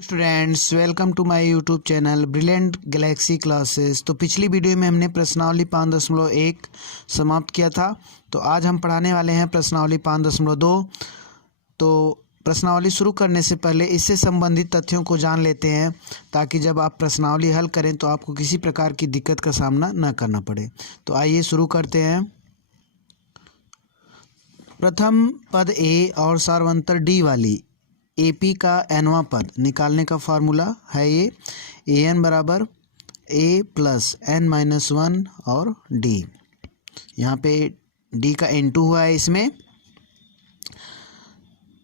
Students, welcome to my YouTube channel brilliant galaxy classes. तो पिछली video में हमने प्रश्नावली 5.1 समाप्त किया था। तो आज हम पढ़ाने वाले हैं प्रश्नावली 5.2। तो प्रश्नावली शुरू करने से पहले इससे संबंधित तथ्यों को जान लेते हैं, ताकि जब आप प्रश्नावली हल करें तो आपको किसी प्रकार की दिक्कत का सामना न करना पड़े। तो आइए शुरू करते हैं। प्रथम पद ए और सार्वंतर डी वाली एपी का एनवां पद निकालने का फार्मूला है ये ए एन बराबर ए प्लस एन माइनस 1 और डी। यहाँ पे डी का N2 हुआ है इसमें,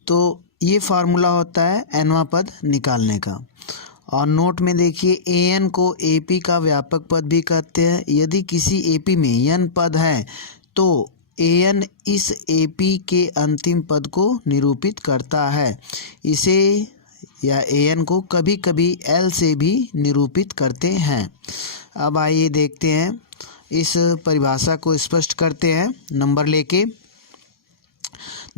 तो ये फार्मूला होता है एनवां पद निकालने का। और नोट में देखिए, ए एन को एपी का व्यापक पद भी कहते हैं। यदि किसी एपी में एन पद है तो ए एन इस एपी के अंतिम पद को निरूपित करता है। इसे या ए एन को कभी कभी एल से भी निरूपित करते हैं। अब आइए देखते हैं, इस परिभाषा को स्पष्ट करते हैं नंबर लेके।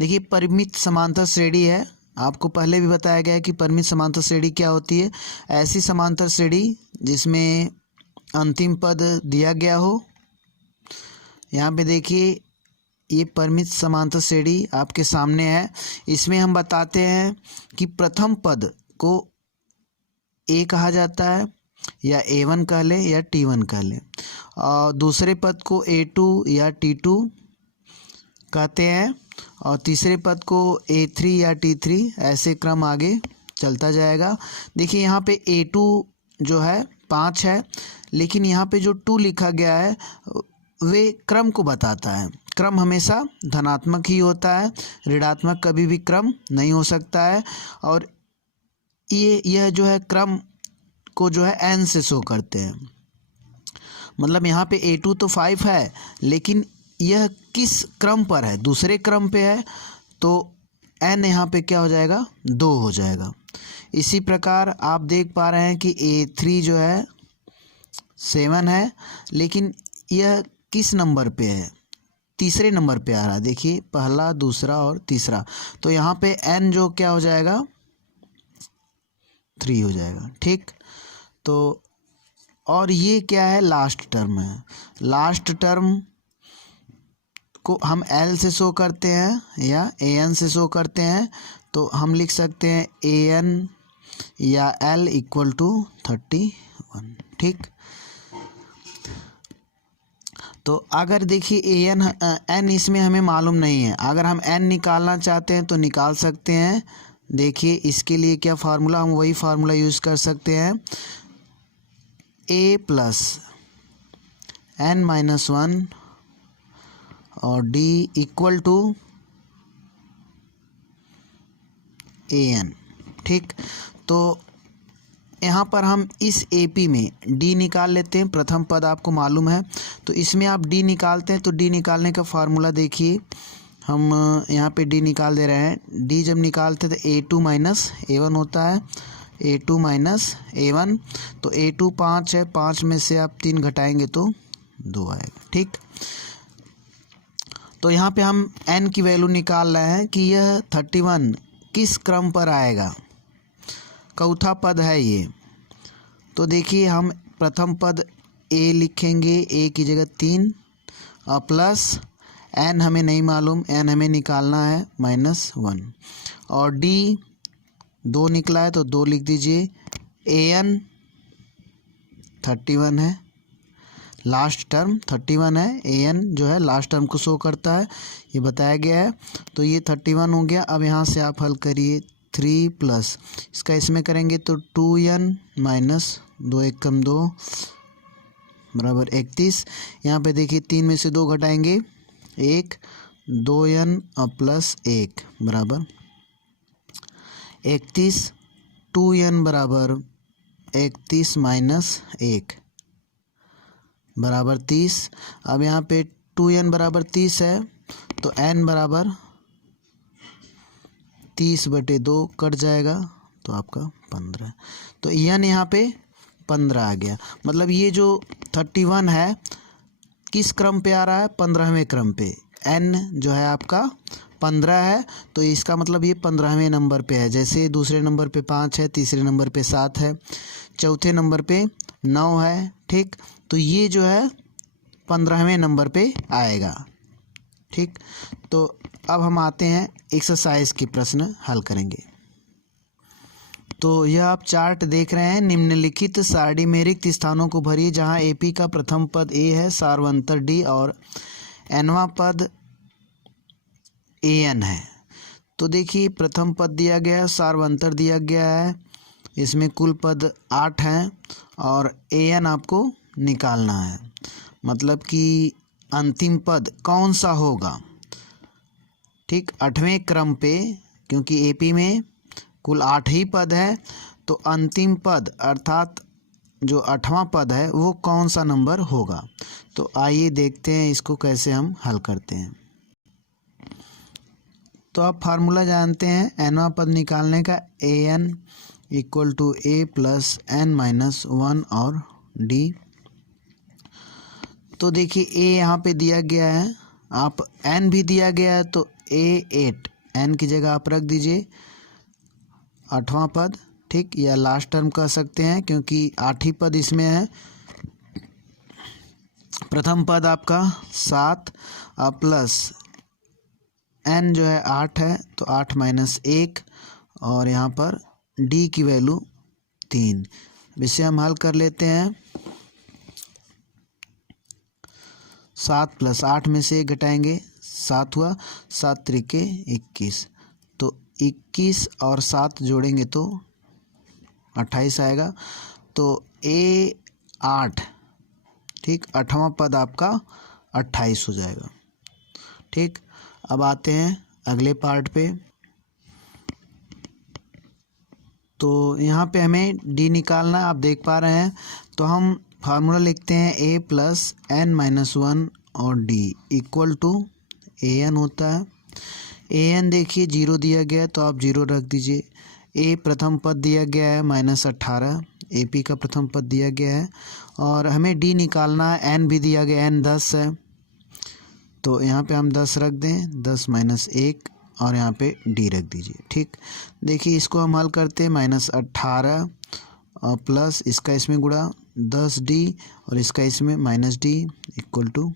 देखिए, परिमित समांतर श्रेणी है। आपको पहले भी बताया गया है कि परिमित समांतर श्रेणी क्या होती है। ऐसी समांतर श्रेणी जिसमें अंतिम पद दिया गया हो। यहाँ पे देखिए, ये परिमित समांतर श्रेणी आपके सामने है। इसमें हम बताते हैं कि प्रथम पद को ए कहा जाता है, या A1 कह लें या T1 कह लें, और दूसरे पद को A2 या T2 कहते हैं, और तीसरे पद को A3 या T3। ऐसे क्रम आगे चलता जाएगा। देखिए, यहाँ पे A2 जो है 5 है, लेकिन यहाँ पे जो 2 लिखा गया है वे क्रम को बताता है। क्रम हमेशा धनात्मक ही होता है, ऋणात्मक कभी भी क्रम नहीं हो सकता है। और यह जो है क्रम को जो है n से शो करते हैं। मतलब यहाँ पे A2 तो 5 है, लेकिन यह किस क्रम पर है? दूसरे क्रम पे है, तो n यहाँ पे क्या हो जाएगा? 2 हो जाएगा। इसी प्रकार आप देख पा रहे हैं कि A3 जो है 7 है, लेकिन यह किस नंबर पे है? तीसरे नंबर पे आ रहा है। देखिए, पहला, दूसरा और तीसरा, तो यहाँ पे n जो क्या हो जाएगा? 3 हो जाएगा। ठीक, तो और ये क्या है? लास्ट टर्म है। लास्ट टर्म को हम L से शो करते हैं या AN से शो करते हैं। तो हम लिख सकते हैं AN या L इक्वल टू 31। ठीक, तो अगर देखिए n इसमें हमें मालूम नहीं है। अगर हम n निकालना चाहते हैं तो निकाल सकते हैं। देखिए, इसके लिए क्या फार्मूला, हम वही फार्मूला यूज़ कर सकते हैं, a प्लस n माइनस 1 और d इक्वल टू an। ठीक, तो यहाँ पर हम इस एपी में डी निकाल लेते हैं। प्रथम पद आपको मालूम है, तो इसमें आप डी निकालते हैं। तो डी निकालने का फार्मूला देखिए, हम यहाँ पे डी निकाल दे रहे हैं। डी जब निकालते हैं तो A2 माइनस A1 होता है। A2 माइनस A1, तो A2 5 है, 5 में से आप 3 घटाएंगे तो 2 आएगा। ठीक, तो यहाँ पे हम n की वैल्यू निकाल रहे हैं कि यह 31 किस क्रम पर आएगा। चौथा पद है ये। तो देखिए, हम प्रथम पद a लिखेंगे, a की जगह 3 और प्लस n हमें नहीं मालूम, n हमें निकालना है -1, और d 2 निकला है तो 2 लिख दीजिए। an 31 है, लास्ट टर्म 31 है। an जो है लास्ट टर्म को शो करता है, ये बताया गया है। तो ये 31 हो गया। अब यहाँ से आप हल करिए, 3 प्लस इसका इसमें करेंगे तो 2n माइनस 2 1 कम 2 बराबर 31। यहाँ पे देखिए, 3 में से 2 घटाएंगे 1, 2n और प्लस 1 बराबर 31। 2n बराबर 31 माइनस 1 बराबर 30। अब यहाँ पे 2n बराबर 30 है, तो n बराबर 30/2 कट जाएगा, तो आपका 15। तो n यहाँ पे 15 आ गया। मतलब ये जो 31 है किस क्रम पे आ रहा है? 15वें क्रम पे। n जो है आपका 15 है तो इसका मतलब ये 15वें नंबर पे है। जैसे दूसरे नंबर पे 5 है, तीसरे नंबर पे 7 है, चौथे नंबर पे 9 है, ठीक। तो ये जो है 15वें नंबर पे आएगा, ठीक। तो अब हम आते हैं एक्सरसाइज के प्रश्न हल करेंगे। तो यह आप चार्ट देख रहे हैं, निम्नलिखित सारणी में रिक्त स्थानों को भरिए जहां एपी का प्रथम पद ए है, सार्वंतर डी और एनवा पद एन है। तो देखिए प्रथम पद दिया गया है, सार्वंतर दिया गया है, इसमें कुल पद 8 हैं और एन आपको निकालना है। मतलब कि अंतिम पद कौन सा होगा, ठीक। 8वें क्रम पे, क्योंकि एपी में कुल 8 ही पद है, तो अंतिम पद अर्थात जो 8वां पद है वो कौन सा नंबर होगा। तो आइए देखते हैं इसको कैसे हम हल करते हैं। तो आप फार्मूला जानते हैं एनवा पद निकालने का, A N equal to A plus N minus 1 और डी। तो देखिए ए यहाँ पे दिया गया है, आप एन भी दिया गया है, तो ए 8, एन की जगह आप रख दीजिए 8वां पद, ठीक, या लास्ट टर्म कह सकते हैं क्योंकि 8 ही पद इसमें है। प्रथम पद आपका 7 प्लस एन जो है 8 है, तो 8 माइनस 1 और यहाँ पर डी की वैल्यू 3। इसे हम हल कर लेते हैं। 7 प्लस 8 में से घटाएंगे, 7 हुआ, 7 त्रिके 21, तो 21 और 7 जोड़ेंगे तो 28 आएगा। तो ए 8, ठीक, 8वां पद आपका 28 हो जाएगा, ठीक। अब आते हैं अगले पार्ट पे। तो यहाँ पे हमें डी निकालना है, आप देख पा रहे हैं। तो हम फार्मूला लिखते हैं ए प्लस एन माइनस 1 और d equal to a n होता है। ए एन देखिए 0 दिया गया है तो आप 0 रख दीजिए। ए प्रथम पद दिया गया है -18, ए पी का प्रथम पद दिया गया है और हमें डी निकालना है। एन भी दिया गया, एन 10 है तो यहाँ पे हम 10 रख दें, 10 माइनस 1 और यहाँ पे डी रख दीजिए, ठीक। देखिए इसको हम हल करते हैं, -18 और प्लस इसका इसमें गुणा 10 डी और इसका इसमें माइनस डी इक्वल टू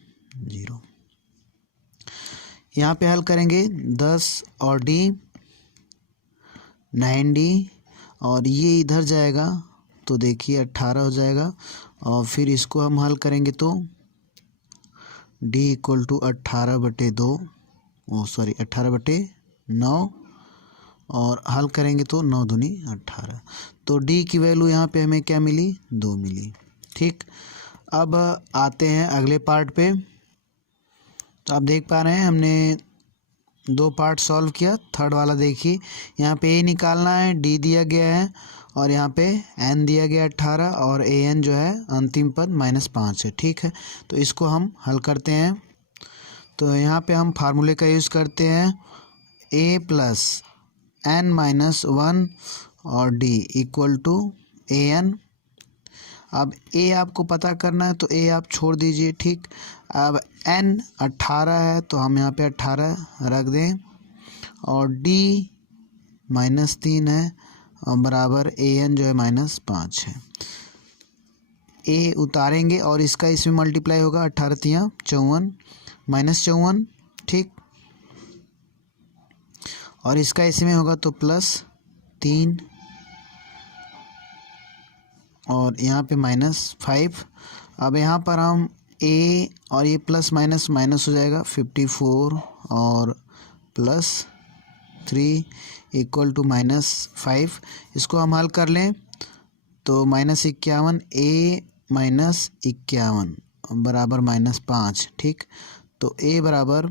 0। यहाँ पे हल करेंगे 10 और डी 9D और ये इधर जाएगा तो देखिए 18 हो जाएगा और फिर इसको हम हल करेंगे तो D इक्वल टू 18/2, 18/9 और हल करेंगे तो 9 दूनी 18। तो D की वैल्यू यहाँ पे हमें क्या मिली, 2 मिली, ठीक। अब आते हैं अगले पार्ट पे। तो आप देख पा रहे हैं हमने 2 पार्ट सॉल्व किया। थर्ड वाला देखिए, यहाँ पे ए निकालना है, डी दिया गया है और यहाँ पे एन दिया गया 18 और ए एन जो है अंतिम पद -5 है, ठीक है। तो इसको हम हल करते हैं। तो यहाँ पे हम फार्मूले का यूज़ करते हैं, ए प्लस एन माइनस 1 और d equal to a n. अब ए आपको पता करना है तो ए आप छोड़ दीजिए, ठीक। अब एन 18 है तो हम यहाँ पे 18 रख दें और डी -3 है और बराबर ए एन जो है -5 है। ए उतारेंगे और इसका इसमें मल्टीप्लाई होगा, 18 तियाँ 54 -54, ठीक। और इसका इसमें होगा तो +3 और यहाँ पे -5। अब यहाँ पर हम ए और ये प्लस माइनस माइनस हो जाएगा, 54 और +3 इक्वल टू -5। इसको हम हल कर लें तो -51, ए -51 बराबर -5, ठीक। तो ए बराबर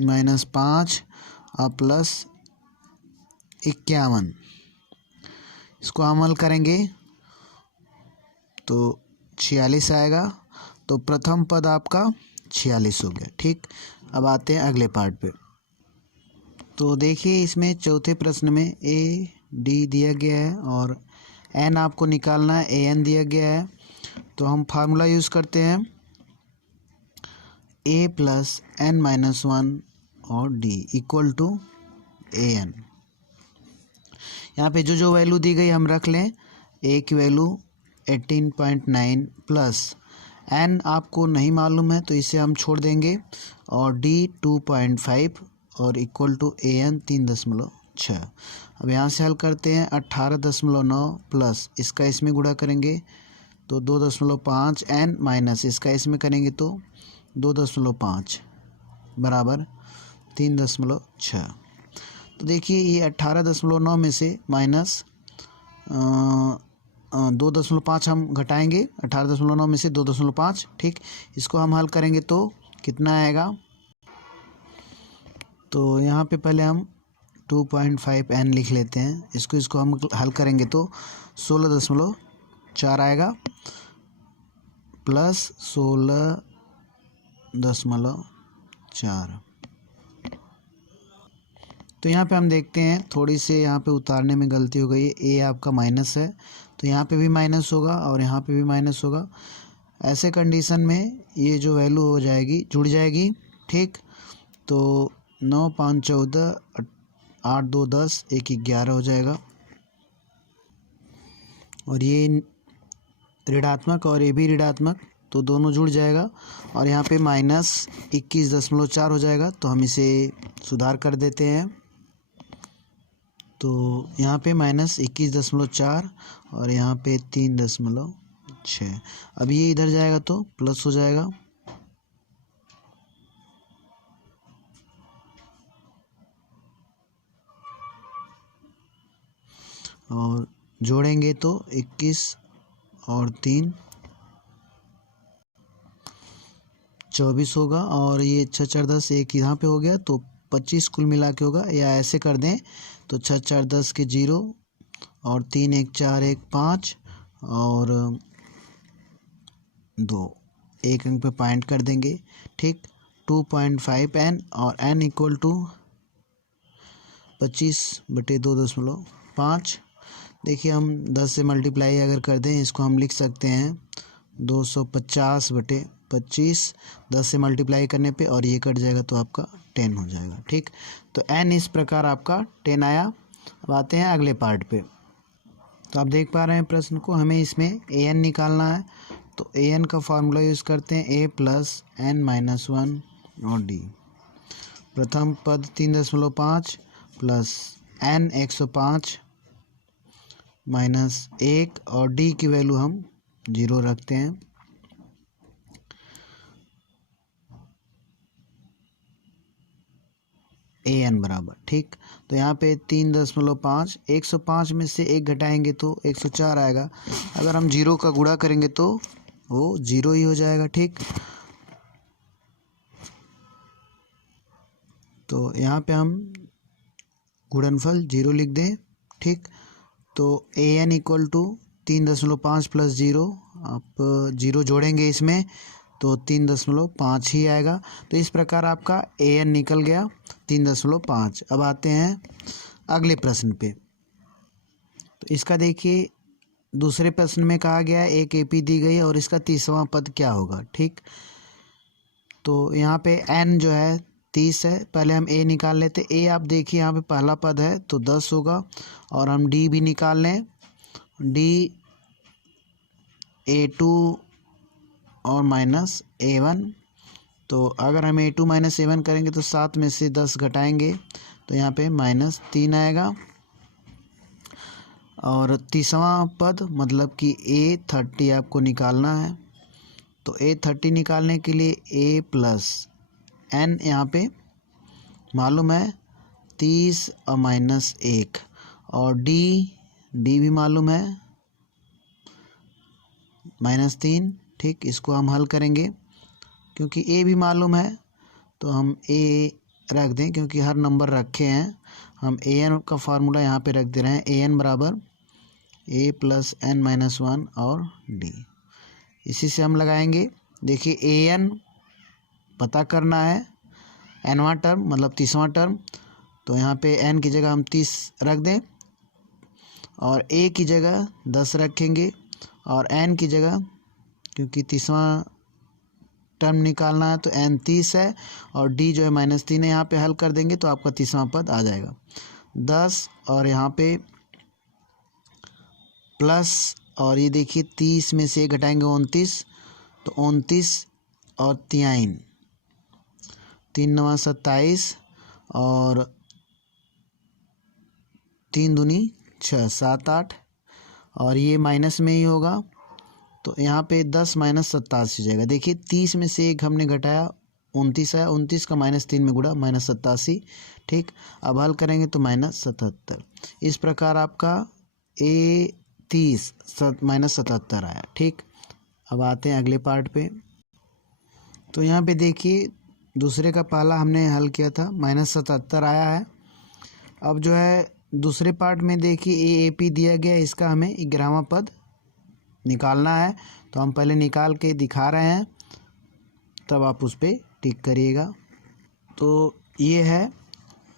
-5 और +51, इसको हम हल करेंगे तो 46 आएगा। तो प्रथम पद आपका 46 हो गया, ठीक। अब आते हैं अगले पार्ट पे। तो देखिए इसमें चौथे प्रश्न में ए डी दिया गया है और एन आपको निकालना है, ए एन दिया गया है। तो हम फार्मूला यूज़ करते हैं, ए प्लस एन माइनस 1 और d equal to a n. यहाँ पे जो वैल्यू दी गई हम रख लें। ए की वैल्यू 18.9 प्लस एन आपको नहीं मालूम है तो इसे हम छोड़ देंगे, और डी 2.5 और इक्वल टू ए एन 3.6। अब यहाँ से हल करते हैं। 18.9 प्लस इसका इसमें गुणा करेंगे तो 2.5 एन माइनस इसका इसमें करेंगे तो 2.5 बराबर 3.6। तो देखिए ये 18.9 में से माइनस 2.5 हम घटाएंगे। 18.9 में से 2.5, ठीक। इसको हम हल करेंगे तो कितना आएगा, तो यहाँ पे पहले हम 2.5 एन लिख लेते हैं। इसको हम हल करेंगे तो 16.4 आएगा प्लस 16.4। तो यहाँ पे हम देखते हैं थोड़ी से यहाँ पे उतारने में गलती हो गई है। ए आपका माइनस है तो यहाँ पे भी माइनस होगा और यहाँ पे भी माइनस होगा। ऐसे कंडीशन में ये जो वैल्यू हो जाएगी जुड़ जाएगी, ठीक। तो 9 5 14 8 2 10 1 11 हो जाएगा, और ये ऋणात्मक और ये भी ऋणात्मक तो दोनों जुड़ जाएगा, और यहाँ पे माइनस 21.4 हो जाएगा। तो हम इसे सुधार कर देते हैं। तो यहाँ पे माइनस 21.4 और यहाँ पे 3.6। अब ये इधर जाएगा तो प्लस हो जाएगा, और जोड़ेंगे तो 21 और 3 24 होगा, और ये 6 4 10 एक यहाँ पे हो गया तो 25 कुल मिला के होगा। या ऐसे कर दें तो 6 4 10 के 0 और 3 1 4 1 5 और 2 एक अंक पे पॉइंट कर देंगे, ठीक। 2.5 एन और एन इक्वल टू 25/2.5। देखिए हम 10 से मल्टीप्लाई अगर कर दें इसको हम लिख सकते हैं 250/25। 10 से मल्टीप्लाई करने पे और ये कट जाएगा तो आपका 10 हो जाएगा, ठीक। तो n इस प्रकार आपका 10 आया। अब आते हैं अगले पार्ट पे। तो आप देख पा रहे हैं प्रश्न को, हमें इसमें ए एन निकालना है। तो ए एन का फार्मूला यूज़ करते हैं a + n-1 और d। प्रथम पद 3.5 प्लस n 105 माइनस 1 और d की वैल्यू हम 0 रखते हैं। ए एन बराबर, ठीक। तो यहाँ पे 3.5 105 में से 1 घटाएंगे तो 104 आएगा। अगर हम 0 का गुणा करेंगे तो वो 0 ही हो जाएगा, ठीक। तो यहाँ पे हम गुणनफल 0 लिख दें, ठीक। तो ए एन इक्वल टू 3.5 प्लस 0, आप 0 जोड़ेंगे इसमें तो 3.5 ही आएगा। तो इस प्रकार आपका ए एन निकल गया 3.5। अब आते हैं अगले प्रश्न पे। तो इसका देखिए दूसरे प्रश्न में कहा गया है एक एपी दी गई है और इसका 30वां पद क्या होगा, ठीक। तो यहाँ पे एन जो है 30 है। पहले हम ए निकाल लेते। ए आप देखिए यहाँ पे पहला पद है तो 10 होगा, और हम डी भी निकाल लें। डी A2 और माइनस A1। तो अगर हम A2 माइनस A1 करेंगे तो 7 में से 10 घटाएंगे तो यहाँ पे -3 आएगा। और 30वां पद मतलब कि A30 आपको निकालना है। तो A30 निकालने के लिए A + n यहाँ पे मालूम है 30 और -1, और D भी मालूम है -3, ठीक। इसको हम हल करेंगे क्योंकि A भी मालूम है तो हम A रख दें, क्योंकि हर नंबर रखे हैं। हम an का फार्मूला यहाँ पे रख दे रहे हैं। an बराबर A + n-1 और D। इसी से हम लगाएंगे। देखिए an पता करना है, nवां टर्म मतलब 30वां टर्म। तो यहाँ पे n की जगह हम 30 रख दें और a की जगह 10 रखेंगे, और n की जगह क्योंकि 30वां टर्म निकालना है तो n 30 है और d जो है -3 है। यहाँ पे हल कर देंगे तो आपका तीसरा पद आ जाएगा 10 और यहाँ पे प्लस, और ये देखिए 30 में से घटाएंगे 29 तो 29 और 3 9 27 और 3 दूनी 6 7 8 और ये माइनस में ही होगा तो यहाँ पे 10 - 87 हो जाएगा। देखिए 30 में से एक हमने घटाया 29 है, 29 का -3 में गुणा -87। ठीक, अब हल करेंगे तो -77। इस प्रकार आपका A 30 -77 आया। ठीक, अब आते हैं अगले पार्ट पे। तो यहाँ पे देखिए दूसरे का पहला हमने हल किया था -77 आया है। अब जो है दूसरे पार्ट में देखिए AAP दिया गया है, इसका हमें 11वां पद निकालना है तो हम पहले निकाल के दिखा रहे हैं, तब आप उस पर टिक करिएगा। तो ये है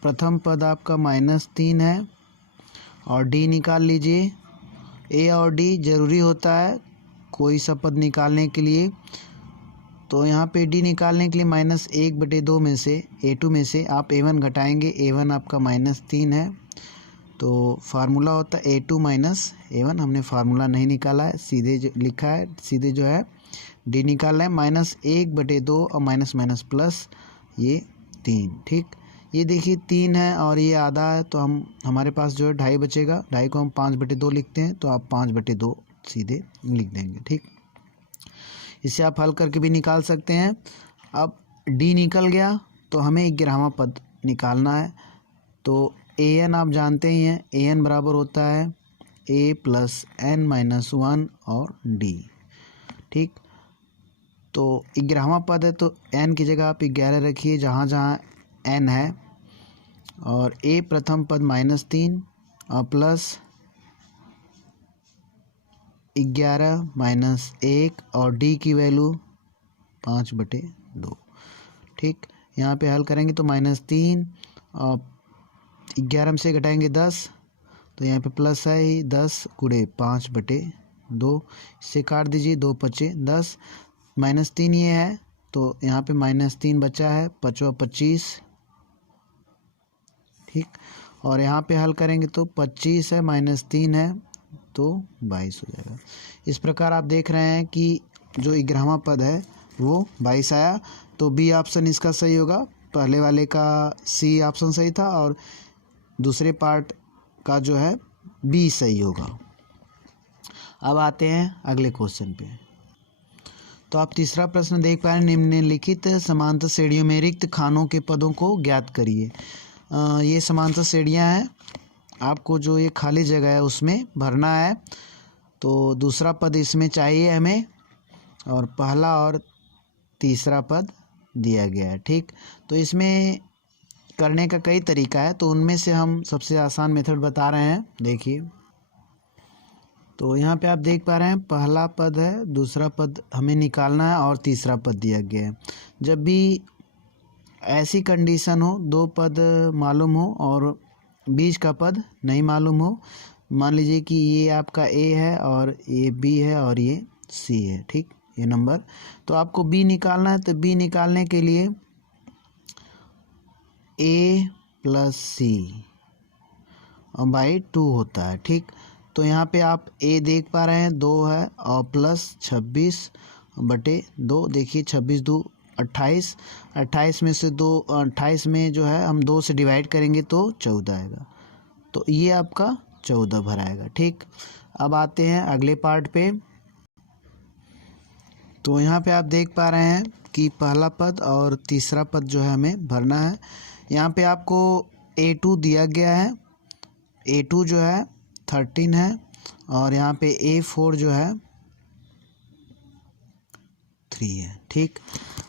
प्रथम पद आपका -3 है और D निकाल लीजिए। A और D ज़रूरी होता है कोई सा पद निकालने के लिए। तो यहाँ पे D निकालने के लिए -1/2 में से A2 में से आप A1 घटाएंगे। A1 आपका -3 है तो फार्मूला होता है A2 - A1। हमने फार्मूला नहीं निकाला है, सीधे जो लिखा है, सीधे जो है D निकालना है। -1/2 और माइनस प्लस ये 3। ठीक, ये देखिए 3 है और ये आधा है तो हमारे पास जो है 2.5 बचेगा। 2.5 को हम 5/2 लिखते हैं तो आप 5/2 सीधे लिख देंगे। ठीक, इसे आप हल करके भी निकाल सकते हैं। अब D निकल गया तो हमें 11वां पद निकालना है। तो an आप जानते ही हैं, an बराबर होता है a + n - 1 और d। ठीक, तो 11वां पद है तो n की जगह आप 11 रखिए जहाँ जहाँ n है, और a प्रथम पद -3 और प्लस 11 - 1 और d की वैल्यू 5/2। ठीक, यहाँ पे हल करेंगे तो -3 और 11 में से घटाएंगे 10 तो यहाँ पे प्लस है ही 10 × 5/2। इससे काट दीजिए, 2 × 5 = 10, -3 ये है तो यहाँ पे -3 बचा है, 5 × 25। ठीक, और यहाँ पे हल करेंगे तो 25 है -3 है तो 22 हो जाएगा। इस प्रकार आप देख रहे हैं कि जो 11वां पद है वो 22 आया। तो बी ऑप्शन इसका सही होगा। पहले वाले का सी ऑप्शन सही था और दूसरे पार्ट का जो है बी सही होगा। अब आते हैं अगले क्वेश्चन पे। तो आप तीसरा प्रश्न देख पा रहे हैं, निम्नलिखित समांतर श्रेणियों में रिक्त खानों के पदों को ज्ञात करिए। ये समांतर श्रेणियाँ हैं, आपको जो ये खाली जगह है उसमें भरना है। तो दूसरा पद इसमें चाहिए हमें और पहला और तीसरा पद दिया गया है। ठीक, तो इसमें करने का कई तरीका है तो उनमें से हम सबसे आसान मेथड बता रहे हैं। देखिए, तो यहाँ पे आप देख पा रहे हैं पहला पद है, दूसरा पद हमें निकालना है और तीसरा पद दिया गया है। जब भी ऐसी कंडीशन हो, 2 पद मालूम हो और बीच का पद नहीं मालूम हो, मान लीजिए कि ये आपका A है और ये B है और ये C है। ठीक, ये नंबर, तो आपको B निकालना है। तो B निकालने के लिए A + C और 2 होता है। ठीक, तो यहाँ पे आप A देख पा रहे हैं 2 है और प्लस 26/2। देखिए 26×2 = 28, 28 में से 2, 28 में जो है हम 2 से डिवाइड करेंगे तो 14 आएगा। तो ये आपका 14 भराएगा। ठीक, अब आते हैं अगले पार्ट पे। तो यहाँ पे आप देख पा रहे हैं कि पहला पद और तीसरा पद जो है हमें भरना है। यहाँ पे आपको A2 दिया गया है, A2 जो है 13 है और यहाँ पे A4 जो है 3 है। ठीक,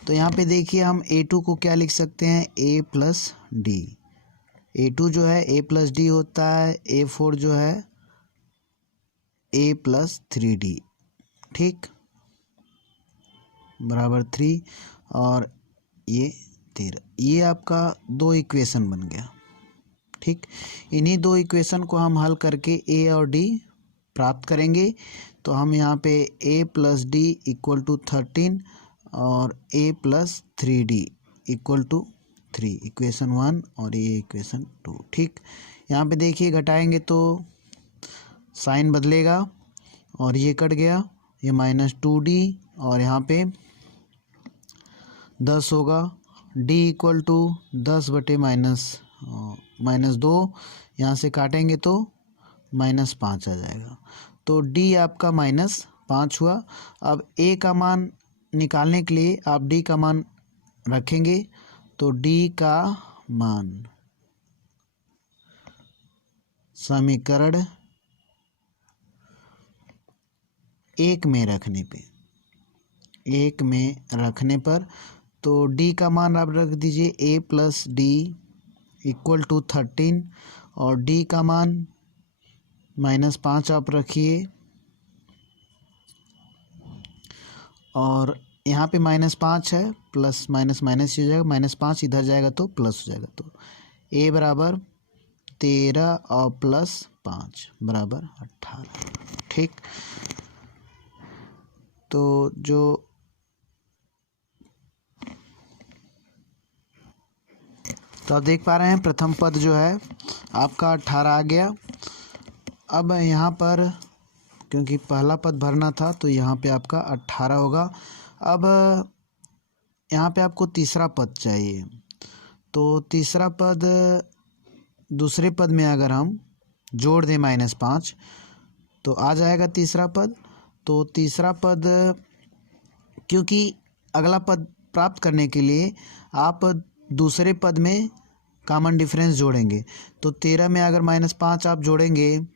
तो यहाँ पे देखिए हम A2 को क्या लिख सकते हैं, A + D। A2 जो है A + D होता है, A4 जो है A + 3D। ठीक, बराबर 3 और ये 13। ये आपका 2 इक्वेशन बन गया। ठीक, इन्हीं 2 इक्वेशन को हम हल करके A और D प्राप्त करेंगे। तो हम यहाँ पे A + D = 13 और a plus 3d equal to 3, equation 1 और ये इक्वेशन 2। ठीक, यहाँ पे देखिए घटाएंगे तो साइन बदलेगा और ये कट गया, ये -2d और यहाँ पे 10 होगा, d इक्वल टू 10 बटे -2, यहाँ से काटेंगे तो -5 आ जाएगा। तो d आपका -5 हुआ। अब a का मान निकालने के लिए आप d का मान रखेंगे, तो d का मान समीकरण 1 में रखने पर तो d का मान आप रख दीजिए a plus d equal to 13 और d का मान -5 आप रखिए और यहाँ पे -5 है, प्लस माइनस माइनस हो जाएगा, -5 इधर जाएगा तो प्लस हो जाएगा। तो a बराबर 13 और प्लस 5 बराबर 18। ठीक, तो आप देख पा रहे हैं प्रथम पद जो है आपका 18 आ गया। अब यहाँ पर क्योंकि पहला पद भरना था तो यहाँ पे आपका 18 होगा। अब यहाँ पे आपको तीसरा पद चाहिए, तो तीसरा पद दूसरे पद में अगर हम जोड़ दें -5 तो आ जाएगा तीसरा पद। तो तीसरा पद, क्योंकि अगला पद प्राप्त करने के लिए आप दूसरे पद में कॉमन डिफरेंस जोड़ेंगे, तो 13 में अगर -5 आप जोड़ेंगे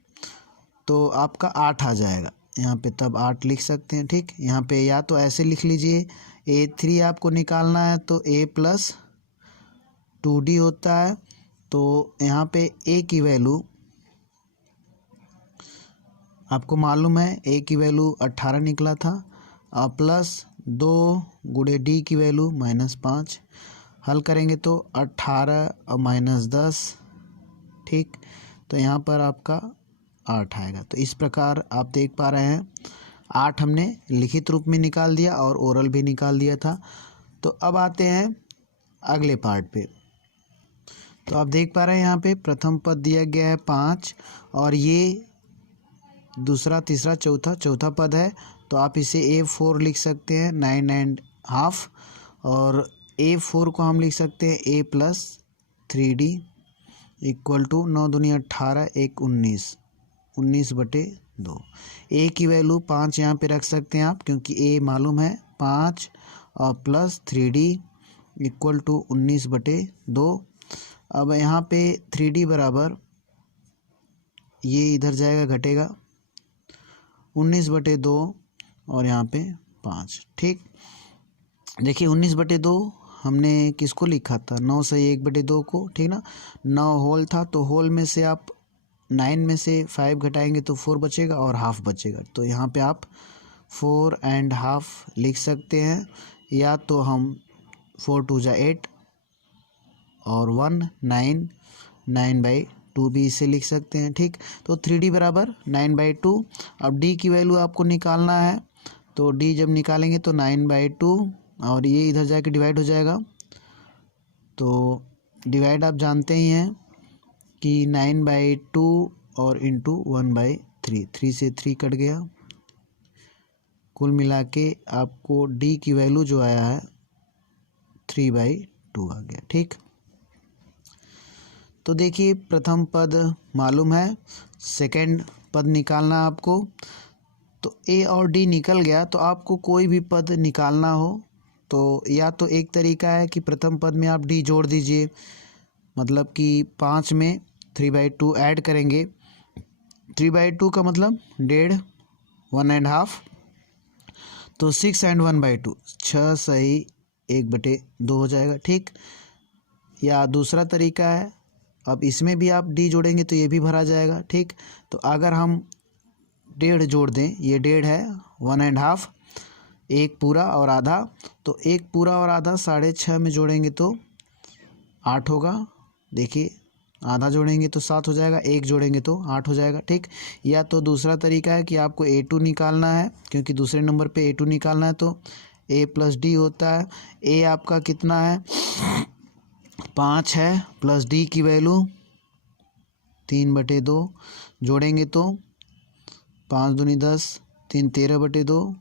तो आपका 8 आ जाएगा यहाँ पे, तब 8 लिख सकते हैं। ठीक, यहाँ पे या तो ऐसे लिख लीजिए, a3 आपको निकालना है तो a प्लस 2d होता है, तो यहाँ पे a की वैल्यू आपको मालूम है, a की वैल्यू 18 निकला था और प्लस 2 गुणे d की वैल्यू -5, हल करेंगे तो 18 और -10। ठीक, तो यहाँ पर आपका 8 आएगा। तो इस प्रकार आप देख पा रहे हैं 8 हमने लिखित रूप में निकाल दिया और ओरल भी निकाल दिया था। तो अब आते हैं अगले पार्ट पे। तो आप देख पा रहे हैं यहाँ पे प्रथम पद दिया गया है 5 और ये दूसरा तीसरा चौथा पद है, तो आप इसे a4 लिख सकते हैं 9.5 और a4 को हम लिख सकते हैं a plus 3d equal to 9 दूनी 18 1 19 बटे 2। a की वैल्यू 5 यहाँ पे रख सकते हैं आप, क्योंकि a मालूम है 5 और प्लस 3d इक्वल टू 19 बटे 2। अब यहाँ पे 3d बराबर ये इधर जाएगा घटेगा 19 बटे 2 और यहाँ पे 5। ठीक, देखिए 19 बटे 2 हमने किसको लिखा था, 9 से 1 बटे 2 को। ठीक ना, 9 होल था तो होल में से आप 9 में से 5 घटाएंगे तो 4 बचेगा और हाफ बचेगा, तो यहाँ पे आप 4.5 लिख सकते हैं, या तो हम 4 2 जा 8 और 1 9/2 भी इसे लिख सकते हैं। ठीक, तो 3d बराबर 9/2। अब d की वैल्यू आपको निकालना है, तो d जब निकालेंगे तो 9/2 और ये इधर जाके डिवाइड हो जाएगा, तो डिवाइड आप जानते ही हैं कि 9/2 और इंटू 1/3, 3 से 3 कट गया, कुल मिला के आपको d की वैल्यू जो आया है 3/2 आ गया। ठीक, तो देखिए प्रथम पद मालूम है, सेकंड पद निकालना आपको, तो a और d निकल गया। तो आपको कोई भी पद निकालना हो तो या तो एक तरीका है कि प्रथम पद में आप d जोड़ दीजिए, मतलब कि 5 में 3/2 ऐड करेंगे, 3/2 का मतलब 1.5 1.5, तो 6 and 1/2 6 सही 1/2 हो जाएगा। ठीक, या दूसरा तरीका है, अब इसमें भी आप d जोड़ेंगे तो ये भी भरा जाएगा। ठीक, तो अगर हम 1.5 जोड़ दें, ये 1.5 है, 1.5 एक पूरा और आधा, तो एक पूरा और आधा 6.5 में जोड़ेंगे तो 8 होगा। देखिए आधा जोड़ेंगे तो 7 हो जाएगा, एक जोड़ेंगे तो 8 हो जाएगा। ठीक, या तो दूसरा तरीका है कि आपको a2 निकालना है, क्योंकि दूसरे नंबर पे a2 निकालना है, तो ए प्लस डी होता है। ए आपका कितना है 5 है, प्लस डी की वैल्यू 3/2, जोड़ेंगे तो 5 दूनी 10, 3 13/2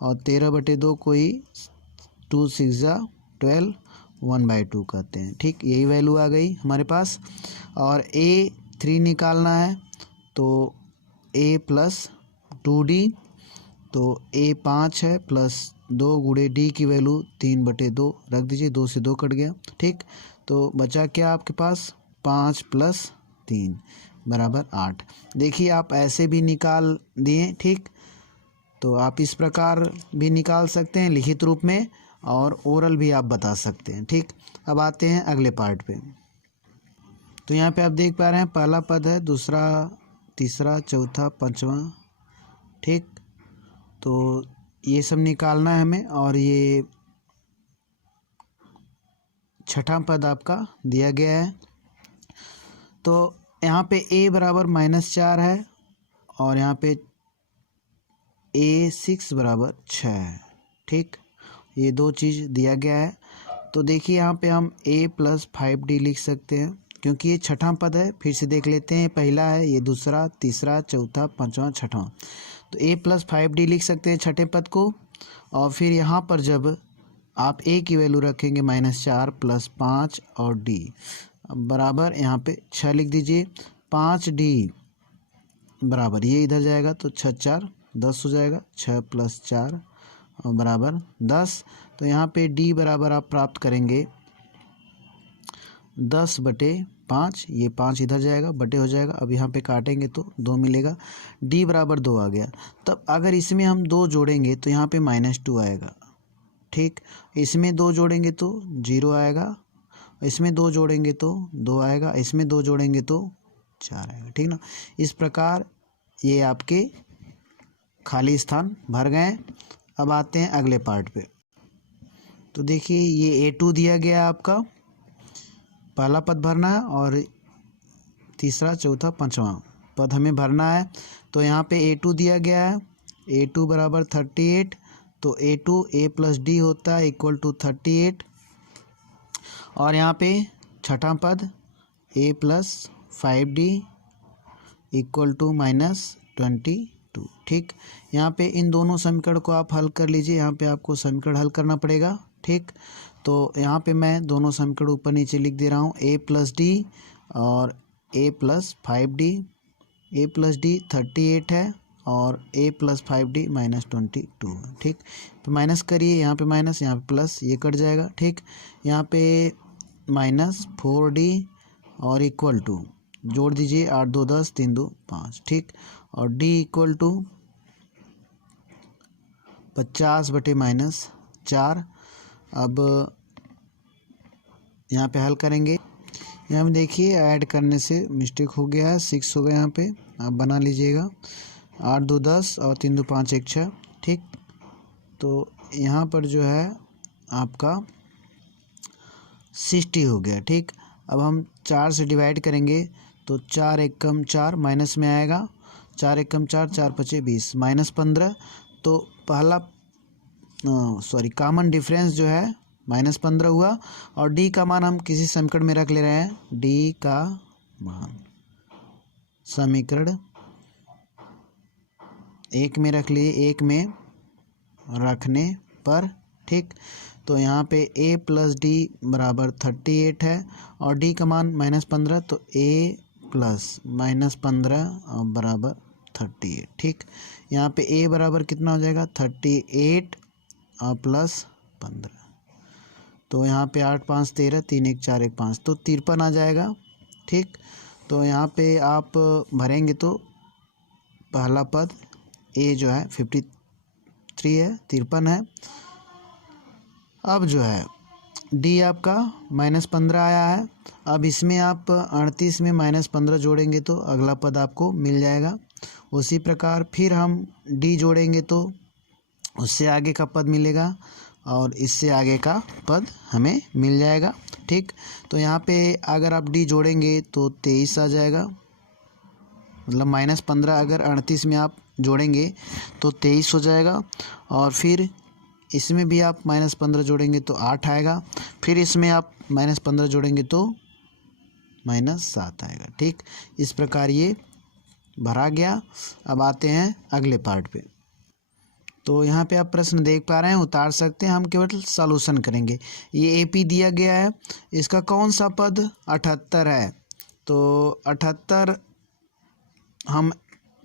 और 13/2 को ही 2 6 12 1/2 कहते हैं। ठीक, यही वैल्यू आ गई हमारे पास। और ए 3 निकालना है तो ए प्लस 2d, तो ए 5 है प्लस 2 गुणे डी की वैल्यू 3/2 रख दीजिए, 2 से 2 कट गया। ठीक, तो बचा क्या आपके पास 5 + 3 बराबर 8। देखिए आप ऐसे भी निकाल दिए। ठीक, तो आप इस प्रकार भी निकाल सकते हैं लिखित रूप में, और ओरल भी आप बता सकते हैं। ठीक, अब आते हैं अगले पार्ट पे। तो यहाँ पे आप देख पा रहे हैं पहला पद है, दूसरा, तीसरा, चौथा, पांचवा। ठीक, तो ये सब निकालना है हमें, और ये छठा पद आपका दिया गया है। तो यहाँ पे a बराबर -4 है, और यहाँ पे a6 बराबर 6 है। ठीक, ये दो चीज़ दिया गया है। तो देखिए यहाँ पे हम a + 5d लिख सकते हैं, क्योंकि ये छठा पद है। फिर से देख लेते हैं, पहला है, ये दूसरा, तीसरा, चौथा, पांचवा, छठवां। तो a + 5d लिख सकते हैं छठे पद को। और फिर यहाँ पर जब आप a की वैल्यू रखेंगे -4 + 5 और d बराबर यहाँ पे 6 लिख दीजिए। 5d बराबर ये इधर जाएगा तो 6 4 10 हो जाएगा, 6 + 4 बराबर 10। तो यहाँ पे d बराबर आप प्राप्त करेंगे 10/5। ये 5 इधर जाएगा, बटे हो जाएगा। अब यहाँ पे काटेंगे तो 2 मिलेगा, d बराबर 2 आ गया। तब अगर इसमें हम 2 जोड़ेंगे तो यहाँ पे -2 आएगा। ठीक, इसमें 2 जोड़ेंगे तो 0 आएगा, इसमें 2 जोड़ेंगे तो 2 आएगा, इसमें 2 जोड़ेंगे तो 4 आएगा। ठीक ना, इस प्रकार ये आपके खाली स्थान भर गए। अब आते हैं अगले पार्ट पे। तो देखिए ये A2 दिया गया आपका, पहला पद भरना है, और तीसरा, चौथा, पांचवा पद हमें भरना है। तो यहाँ पे A2 दिया गया है, A2 बराबर 38। तो A2 a + d होता है = 38। और यहाँ पे छठा पद a + 5d = -22। ठीक, यहाँ पे इन दोनों समीकरण को आप हल कर लीजिए। यहाँ पे आपको समीकरण हल करना पड़ेगा। ठीक, तो यहाँ पे मैं दोनों समीकरण ऊपर नीचे लिख दे रहा हूँ। a + d और a + 5d। a + d 38 है, और a + 5d -22 है। ठीक, तो माइनस करिए, यहाँ पे माइनस, यहाँ पे प्लस, ये कट जाएगा। ठीक, यहाँ पे -4d और = जोड़ दीजिए, 8 2 10, 3 2 5। ठीक, और d = 50/-4। अब यहाँ पे हल करेंगे। यहाँ में देखिए ऐड करने से मिस्टेक हो गया है, 6 हो गया। यहाँ पे आप बना लीजिएगा, 8 2 10 और 3 2 5 1 6। ठीक, तो यहाँ पर जो है आपका 60 हो गया। ठीक, अब हम 4 से डिवाइड करेंगे तो 4 1 कम 4 माइनस में आएगा, 4 1 कम 4, 4 5 20 -15। तो पहला कॉमन डिफरेंस जो है -15 हुआ। और d का मान हम किसी समीकरण में रख ले रहे हैं, d का मान समीकरण 1 में रख लिए, 1 में रखने पर। ठीक, तो यहाँ पे a + d बराबर 38 है, और d का मान -15, तो a + -15 बराबर 38। ठीक, यहाँ पे a बराबर कितना हो जाएगा 38 और +15। तो यहाँ पे 8 5 13, 3 1 4 1 5, तो 53 आ जाएगा। ठीक, तो यहाँ पे आप भरेंगे तो पहला पद a जो है 53 है, 53 है। अब जो है d आपका -15 आया है। अब इसमें आप 38 में -15 जोड़ेंगे तो अगला पद आपको मिल जाएगा। उसी प्रकार फिर हम d जोड़ेंगे तो उससे आगे का पद मिलेगा, और इससे आगे का पद हमें मिल जाएगा। ठीक, तो यहाँ पे अगर आप d जोड़ेंगे तो 23 आ जाएगा, मतलब -15 अगर 38 में आप जोड़ेंगे तो 23 हो जाएगा। और फिर इसमें भी आप -15 जोड़ेंगे तो 8 आएगा, फिर इसमें आप -15 जोड़ेंगे तो -7 आएगा। ठीक, इस प्रकार ये भरा गया। अब आते हैं अगले पार्ट पे। तो यहाँ पे आप प्रश्न देख पा रहे हैं, उतार सकते हैं, हम केवल सॉल्यूशन करेंगे। ये एपी दिया गया है, इसका कौन सा पद 78 है, तो 78 हम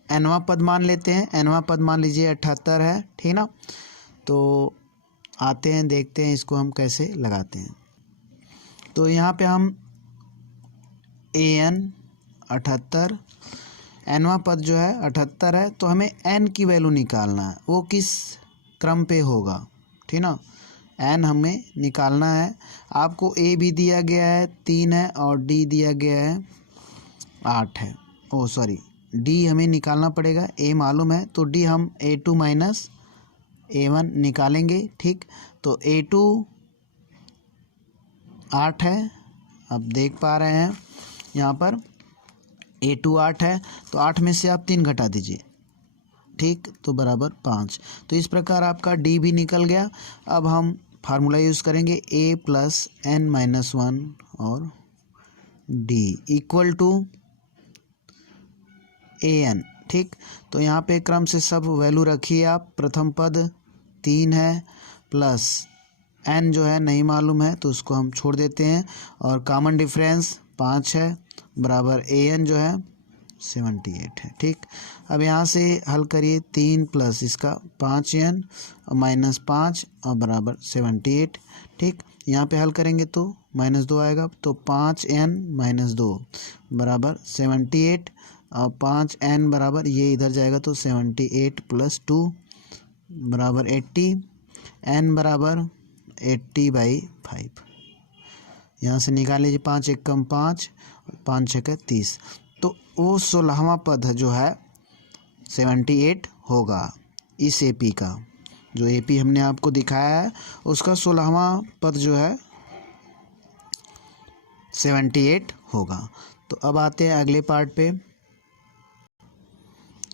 nवां पद मान लेते हैं, nवां पद मान लीजिए 78 है, ठीक ना। तो आते हैं, देखते हैं इसको हम कैसे लगाते हैं। तो यहाँ पे हम an 78, nवां पद जो है 78 है, तो हमें n की वैल्यू निकालना है, वो किस क्रम पे होगा, ठीक ना। n हमें निकालना है। आपको a भी दिया गया है 3 है और d दिया गया है 8 है, ओ सॉरी d हमें निकालना पड़ेगा, a मालूम है तो d हम a2 माइनस a1 निकालेंगे। ठीक, तो a2 8 है, अब देख पा रहे हैं यहाँ पर a2 8 है, तो 8 में से आप 3 घटा दीजिए, ठीक, तो बराबर 5। तो इस प्रकार आपका d भी निकल गया। अब हम फार्मूला यूज़ करेंगे a प्लस n माइनस 1 और d इक्वल टू an। ठीक, तो यहाँ पे क्रम से सब वैल्यू रखिए आप। प्रथम पद 3 है प्लस n जो है नहीं मालूम है तो उसको हम छोड़ देते हैं, और कॉमन डिफरेंस 5 है, बराबर an जो है 78 है। ठीक, अब यहाँ से हल करिए, 3 प्लस इसका 5n और माइनस 5 और बराबर 78। ठीक, यहाँ पे हल करेंगे तो -2 आएगा, तो 5n माइनस 2 बराबर 78 और 5n बराबर ये इधर जाएगा तो 78 प्लस 2 बराबर 80, n बराबर 80/5। यहाँ से निकाल लीजिए, 5 एक कम 5, 5 छः 30, तो वो 16वां पद जो है 78 होगा। इस एपी का जो एपी हमने आपको दिखाया है उसका 16वां पद जो है 78 होगा। तो अब आते हैं अगले पार्ट पे।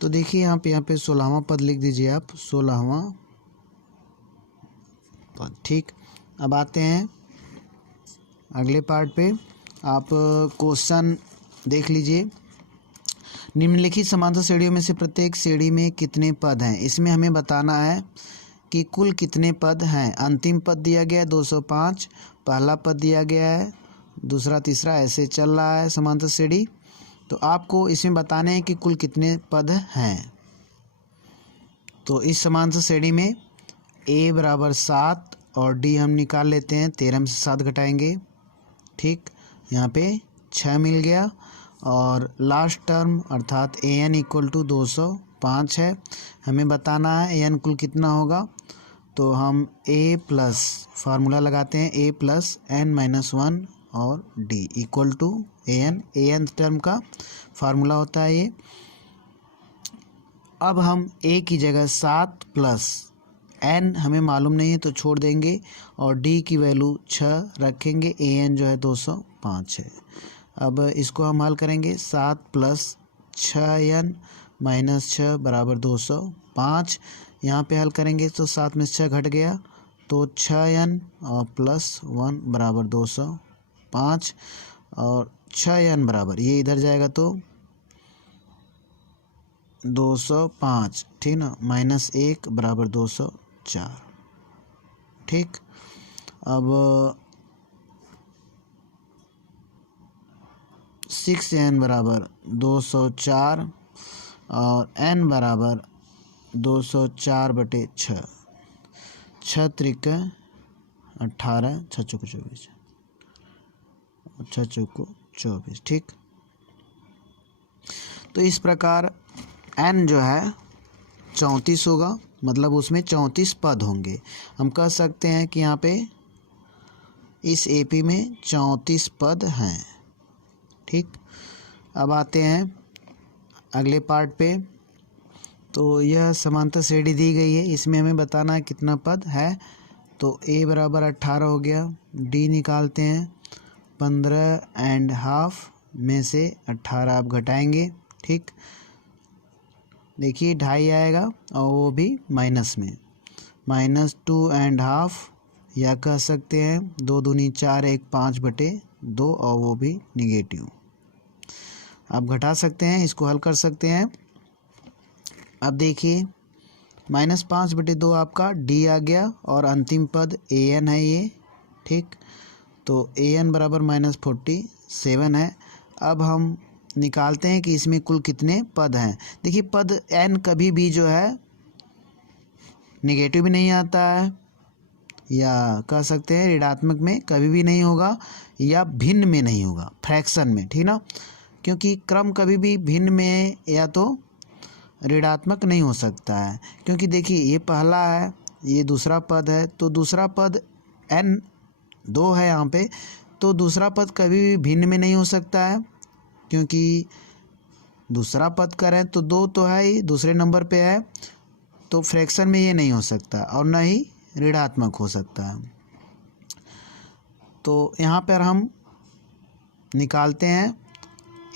तो देखिए यहाँ पे 16वां पद लिख दीजिए आप, 16वां पद। ठीक, अब आते हैं अगले पार्ट पे। आप क्वेश्चन देख लीजिए। निम्नलिखित समांतर श्रेणियों में से प्रत्येक श्रेणी में कितने पद हैं, इसमें हमें बताना है कि कुल कितने पद हैं। अंतिम पद दिया गया है 205, पहला पद दिया गया है, दूसरा तीसरा ऐसे चल रहा है समांतर श्रेणी। तो आपको इसमें बताने हैं कि कुल कितने पद हैं। तो इस समांतर श्रेणी में a बराबर 7 और d हम निकाल लेते हैं, 13 में से 7 घटाएंगे। ठीक, यहाँ पे 6 मिल गया, और लास्ट टर्म अर्थात an इक्वल टू 205 है। हमें बताना है an कुल कितना होगा, तो हम a प्लस फार्मूला लगाते हैं, a प्लस n माइनस 1 और d equal to an term का फार्मूला होता है ये। अब हम a की जगह 7 प्लस n हमें मालूम नहीं है तो छोड़ देंगे, और d की वैल्यू 6 रखेंगे, an जो है 205 है। अब इसको हम हल करेंगे, 7 प्लस 6n माइनस 6 बराबर 205। यहाँ पे हल करेंगे तो 7 में 6 घट गया, तो 6n और प्लस 1 बराबर 205, और 6n बराबर ये इधर जाएगा तो 205, ठीक ना, माइनस 1 बराबर 204। ठीक, अब 6n बराबर 204 और n बराबर 204/6, 6 त्रिक 18, 6 चौको 24, 6 चौको 24। ठीक, तो इस प्रकार n जो है 34 होगा, मतलब उसमें 34 पद होंगे। हम कह सकते हैं कि यहाँ पे इस एपी में 34 पद हैं। ठीक, अब आते हैं अगले पार्ट पे। तो यह समांतर श्रेणी दी गई है, इसमें हमें बताना है कितना पद है। तो a बराबर 18 हो गया, d निकालते हैं, 15.5 में से 18 आप घटाएंगे। ठीक, देखिए 2.5 आएगा और वो भी माइनस में, -2.5 या कह सकते हैं 2 दूनी 4 1 5/2 और वो भी निगेटिव। आप घटा सकते हैं, इसको हल कर सकते हैं। अब देखिए -5/2 आपका डी आ गया और अंतिम पद an है ये, ठीक। तो an बराबर -47 है। अब हम निकालते हैं कि इसमें कुल कितने पद हैं। देखिए पद n कभी भी जो है निगेटिव भी नहीं आता है, या कह सकते हैं ऋणात्मक में कभी भी नहीं होगा, या भिन्न में नहीं होगा, फ्रैक्शन में, ठीक ना। क्योंकि क्रम कभी भी भिन्न में या तो ऋणात्मक नहीं हो सकता है, क्योंकि देखिए ये पहला है, ये दूसरा पद है, तो दूसरा पद n 2 है यहाँ पे, तो दूसरा पद कभी भी भिन्न में नहीं हो सकता है, क्योंकि दूसरा पद करें तो 2 तो है ही, दूसरे नंबर पे है, तो फ्रैक्शन में ये नहीं हो सकता और न ही ऋणात्मक हो सकता है। तो यहाँ पर हम निकालते हैं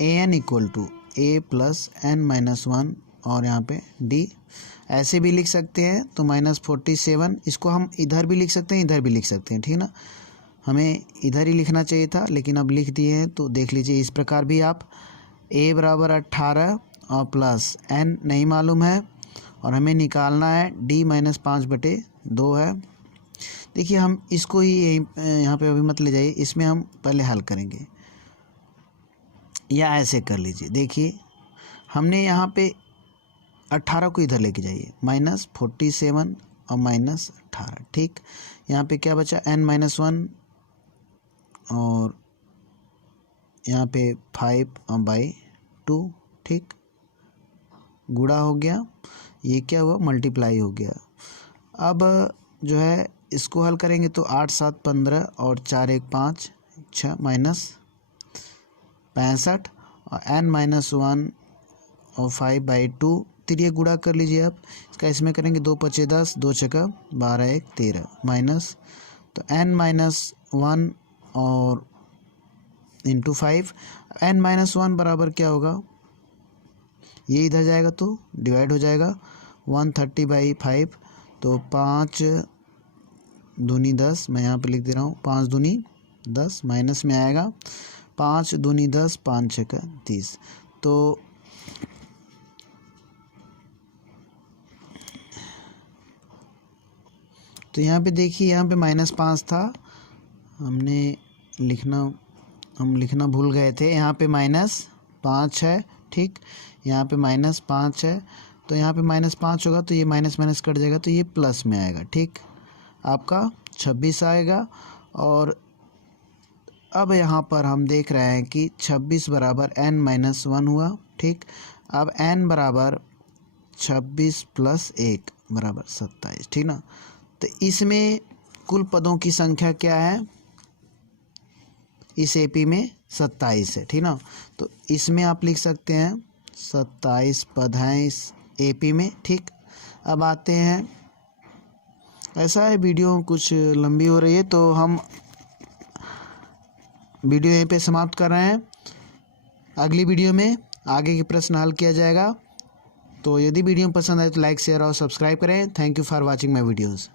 an = a + n-1 और यहाँ पे d, ऐसे भी लिख सकते हैं। तो -47 इसको हम इधर भी लिख सकते हैं, इधर भी लिख सकते हैं, ठीक ना। हमें इधर ही लिखना चाहिए था, लेकिन अब लिख दिए हैं, तो देख लीजिए इस प्रकार भी आप a बराबर 18 और प्लस n नहीं मालूम है और हमें निकालना है d -5/2 है। देखिए हम इसको ही यहाँ पे अभी मत ले जाइए, इसमें हम पहले हल करेंगे, या ऐसे कर लीजिए। देखिए हमने यहाँ पे 18 को इधर लेके जाइए, -47 और -18, ठीक। यहाँ पे क्या बचा n-1 और यहाँ पे 5/2, ठीक। गुणा हो गया, ये क्या हुआ मल्टीप्लाई हो गया। अब जो है इसको हल करेंगे तो 8 7 15 और 4 1 5 6 -65 और n-1 और 5/2, तिरिये गुणा कर लीजिए आप इसका, इसमें करेंगे 2 5 10 2 6 12 1 13 माइनस, तो n-1 और इंटू 5, n-1 बराबर क्या होगा, ये इधर जाएगा तो डिवाइड हो जाएगा 130/5, तो 5 दूनी 10, मैं यहाँ पे लिख दे रहा हूँ 5 दूनी 10, माइनस में आएगा 5 दूनी 10 5 6 30। तो यहाँ पे देखिए यहाँ पे -5 था, हम लिखना भूल गए थे। यहाँ पे -5 है, ठीक। यहाँ पे -5 है, तो यहाँ पे -5 होगा तो ये माइनस माइनस कट जाएगा, तो ये प्लस में आएगा, ठीक। आपका 26 आएगा। और अब यहाँ पर हम देख रहे हैं कि 26 बराबर n-1 हुआ, ठीक। अब n बराबर 26 + 1 बराबर 27, ठीक ना। तो इसमें कुल पदों की संख्या क्या है, इस एपी में 27 है, ठीक ना। तो इसमें आप लिख सकते हैं 27 पद हैं इस एपी में, ठीक। अब आते हैं, ऐसा है वीडियो कुछ लंबी हो रही है तो हम वीडियो यहीं पे समाप्त कर रहे हैं। अगली वीडियो में आगे के प्रश्न हल किया जाएगा। तो यदि वीडियो पसंद आए तो लाइक शेयर और सब्सक्राइब करें। Thank you for watching my videos.